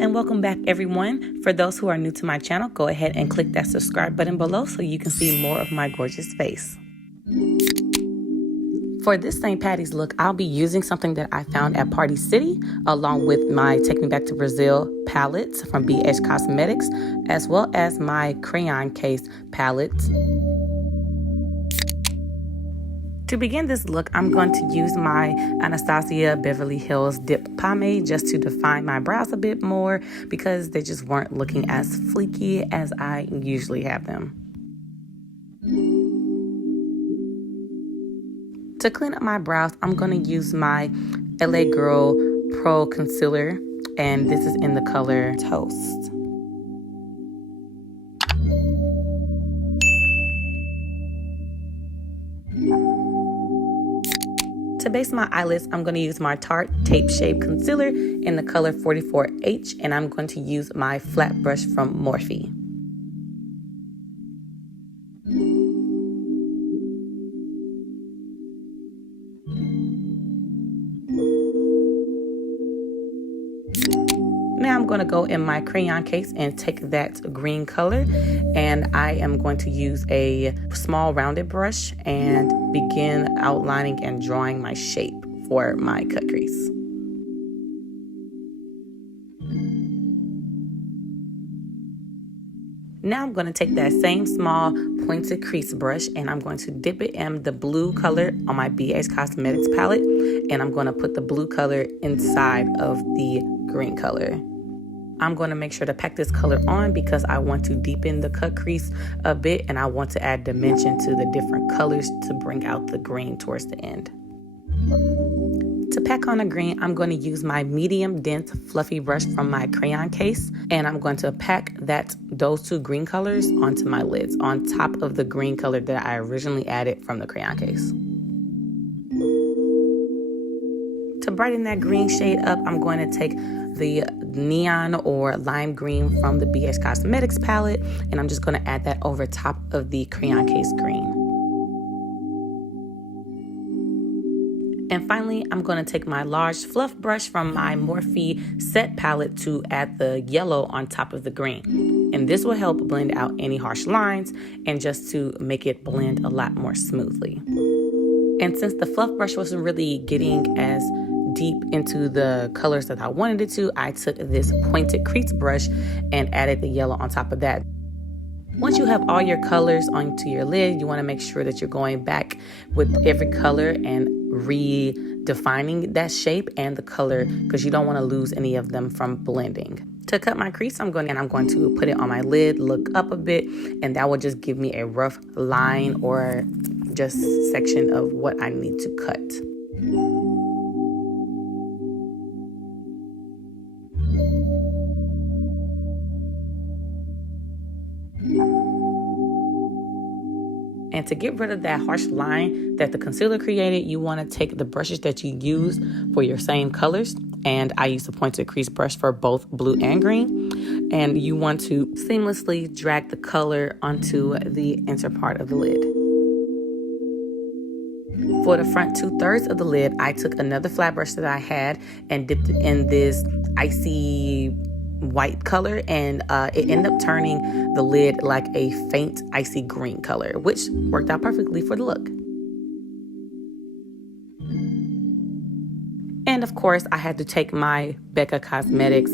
and welcome back everyone. For those who are new to my channel, go ahead and click that subscribe button below so you can see more of my gorgeous face. For this St. Patty's look, I'll be using something that I found at Party City along with my Take Me Back to Brazil palette from BH Cosmetics, as well as my Crayon Case palette. To begin this look, I'm going to use my Anastasia Beverly Hills Dip Pomade just to define my brows a bit more because they just weren't looking as fleeky as I usually have them. To clean up my brows, I'm going to use my LA Girl Pro Concealer, and this is in the color Toast. To base my eyelids, I'm going to use my Tarte Tape Shape Concealer in the color 44H, and I'm going to use my flat brush from Morphe. Now I'm going to go in my Crayon Case and take that green color, and I am going to use a small rounded brush and begin outlining and drawing my shape for my cut crease. Now I'm going to take that same small pointed crease brush and I'm going to dip it in the blue color on my BH Cosmetics palette, and I'm going to put the blue color inside of the green color. I'm going to make sure to pack this color on because I want to deepen the cut crease a bit and I want to add dimension to the different colors to bring out the green towards the end. To pack on the green, I'm going to use my medium dense fluffy brush from my Crayon Case, and I'm going to pack those two green colors onto my lids on top of the green color that I originally added from the Crayon Case. To brighten that green shade up, I'm going to take the neon or lime green from the BH Cosmetics palette, and I'm just going to add that over top of the Crayon Case green. And finally, I'm going to take my large fluff brush from my Morphe set palette to add the yellow on top of the green. And this will help blend out any harsh lines and just to make it blend a lot more smoothly. And since the fluff brush wasn't really getting as deep into the colors that I wanted it to, I took this pointed crease brush and added the yellow on top of that. Once you have all your colors onto your lid, you want to make sure that you're going back with every color and redefining that shape and the color because you don't want to lose any of them from blending. To cut my crease, I'm going to put it on my lid, look up a bit, and that will just give me a rough line or just section of what I need to cut. And to get rid of that harsh line that the concealer created, you want to take the brushes that you use for your same colors. And I use the pointed crease brush for both blue and green. And you want to seamlessly drag the color onto the inner part of the lid. For the front 2/3 of the lid, I took another flat brush that I had and dipped it in this icy white color, and it ended up turning the lid like a faint icy green color, which worked out perfectly for the look. And of course, I had to take my Becca Cosmetics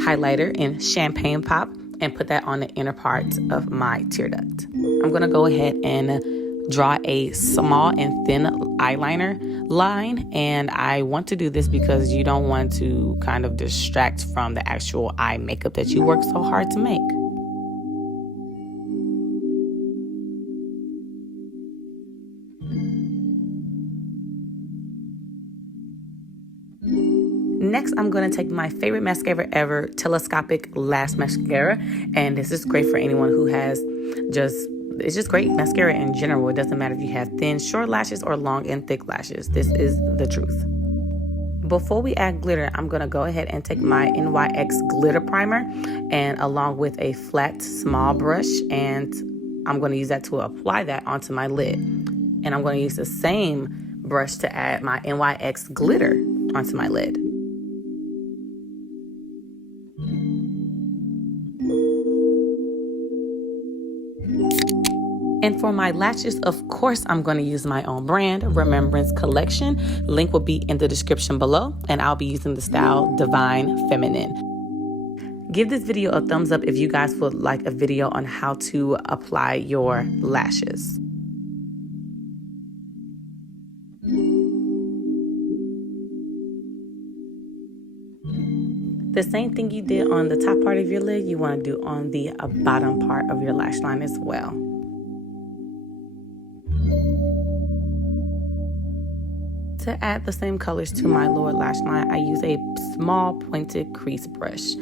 highlighter in Champagne Pop and put that on the inner part of my tear duct. I'm going to go ahead and draw a small and thin eyeliner line, and I want to do this because you don't want to kind of distract from the actual eye makeup that you work so hard to make. Next, I'm going to take my favorite mascara ever, Telescopic Lash Mascara, and this is great for anyone who has it's just great mascara in general. It doesn't matter if you have thin, short lashes or long and thick lashes. This is the truth. Before we add glitter, I'm going to go ahead and take my NYX Glitter Primer and along with a flat small brush, and I'm going to use that to apply that onto my lid. And I'm going to use the same brush to add my NYX glitter onto my lid. And for my lashes, of course, I'm going to use my own brand, Remembrance Collection. Link will be in the description below, and I'll be using the style Divine Feminine. Give this video a thumbs up if you guys would like a video on how to apply your lashes. The same thing you did on the top part of your lid, you want to do on the bottom part of your lash line as well. To add the same colors to my lower lash line, I use a small pointed crease brush.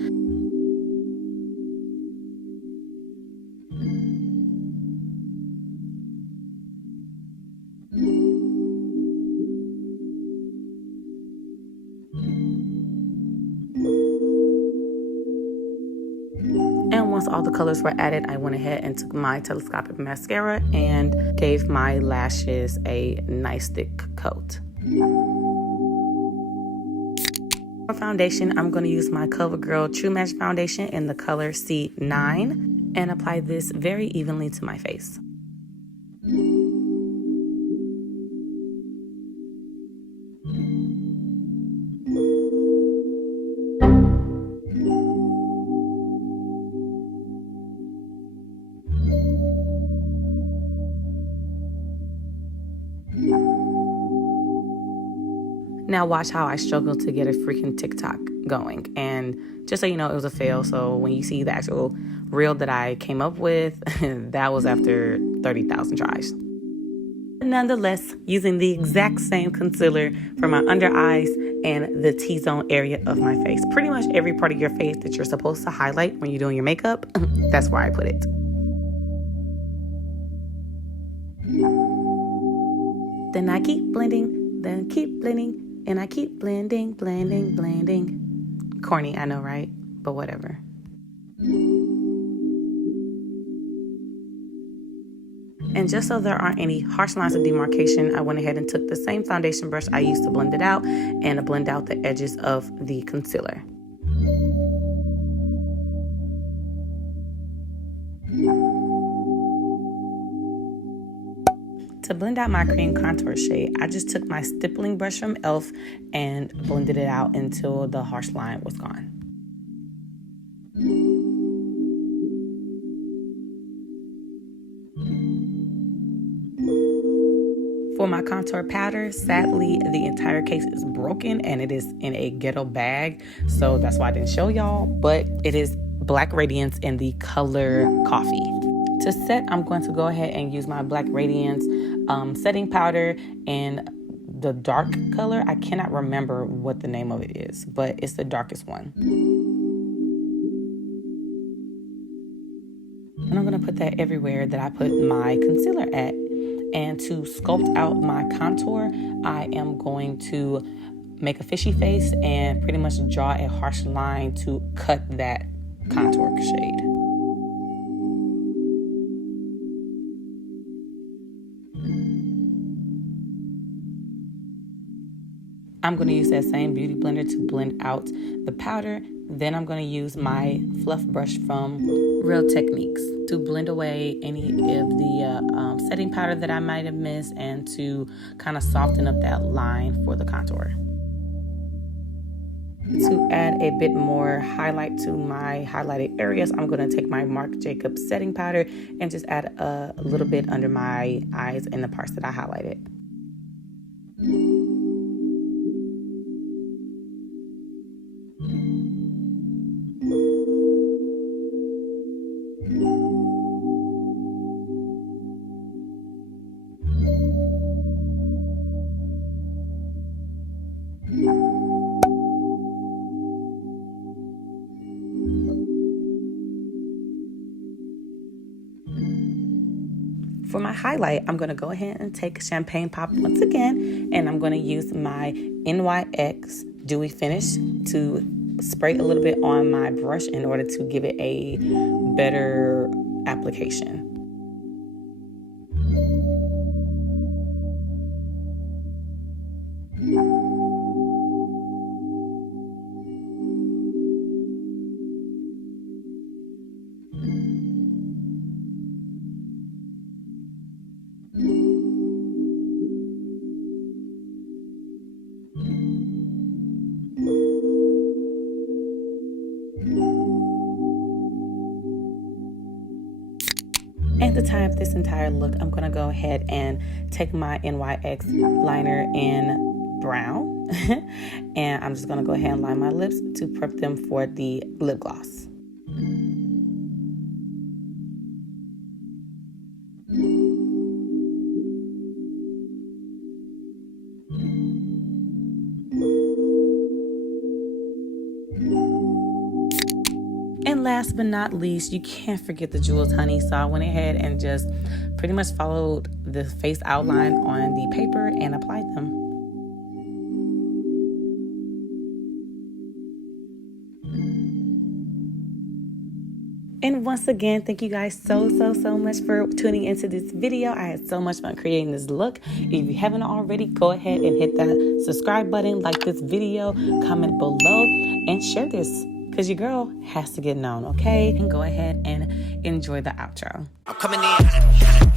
And once all the colors were added, I went ahead and took my telescopic mascara and gave my lashes a nice thick coat. For foundation, I'm going to use my CoverGirl True Match foundation in the color C9 and apply this very evenly to my face. Now watch how I struggled to get a freaking TikTok going. And just so you know, it was a fail. So when you see the actual reel that I came up with, that was after 30,000 tries. Nonetheless, using the exact same concealer for my under eyes and the T-zone area of my face. Pretty much every part of your face that you're supposed to highlight when you're doing your makeup, that's where I put it. Then I keep blending, then keep blending. And I keep blending, blending, blending. Corny, I know, right? But whatever. And just so there aren't any harsh lines of demarcation, I went ahead and took the same foundation brush I used to blend it out and to blend out the edges of the concealer. To blend out my cream contour shade, I just took my stippling brush from e.l.f. and blended it out until the harsh line was gone. For my contour powder, sadly, the entire case is broken and it is in a ghetto bag, so that's why I didn't show y'all, but it is Black Radiance in the color Coffee. To set, I'm going to go ahead and use my Black Radiance setting powder in the dark color. I cannot remember what the name of it is, but it's the darkest one. And I'm going to put that everywhere that I put my concealer at. And to sculpt out my contour, I am going to make a fishy face and pretty much draw a harsh line to cut that contour shade. I'm going to use that same beauty blender to blend out the powder. Then I'm going to use my fluff brush from Real Techniques to blend away any of the setting powder that I might have missed and to kind of soften up that line for the contour. To add a bit more highlight to my highlighted areas, I'm going to take my Marc Jacobs setting powder and just add a little bit under my eyes and the parts that I highlighted. For my highlight, I'm going to go ahead and take Champagne Pop once again, and I'm going to use my NYX Dewy Finish to spray a little bit on my brush in order to give it a better application. And to tie up this entire look, I'm gonna go ahead and take my NYX liner in brown. And I'm just gonna go ahead and line my lips to prep them for the lip gloss. And last but not least, you can't forget the jewels, honey. So I went ahead and just pretty much followed the face outline on the paper and applied them. And once again, thank you guys so much for tuning into this video. I had so much fun creating this look. If you haven't already, go ahead and hit that subscribe button, like this video, comment below, and share this, because your girl has to get known, okay? And go ahead and enjoy the outro. I'm coming in.